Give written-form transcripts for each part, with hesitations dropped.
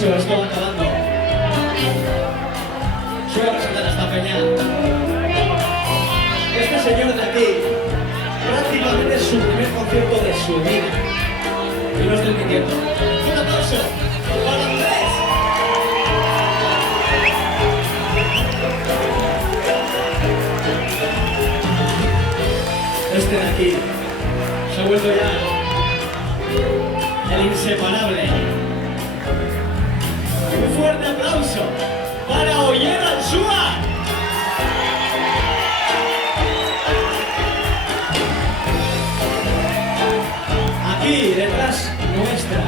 Esto va acabando. Os voy a presentar a esta peña. Este señor de aquí prácticamente es su primer concierto de su vida. Y lo estoy mintiendo. Un aplauso para Andrés. Este de aquí se ha vuelto ya el inseparable. Un fuerte aplauso para Oyer Ansúa. Aquí detrás nuestra,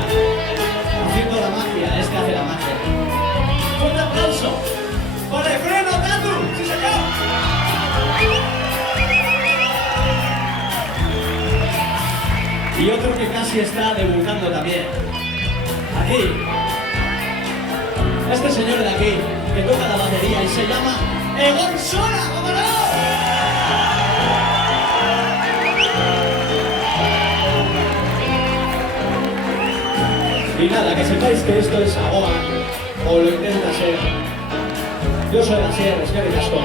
haciendo la magia, este hace la magia. Un fuerte aplauso para Efreno Tatu. ¡Sí, señor! Y otro que casi está debutando también. Aquí. Este señor de aquí, que toca la batería y se llama Egon Sola. ¡Vámonos! Y nada, que sepáis que esto es Agoa, o lo intenta ser. Yo soy Asier, es que ricasco.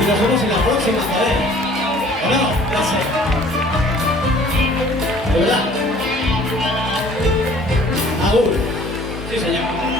Y nos vemos en la próxima, joder. ¿O no? Gracias. De verdad. Agur. Sí, señor.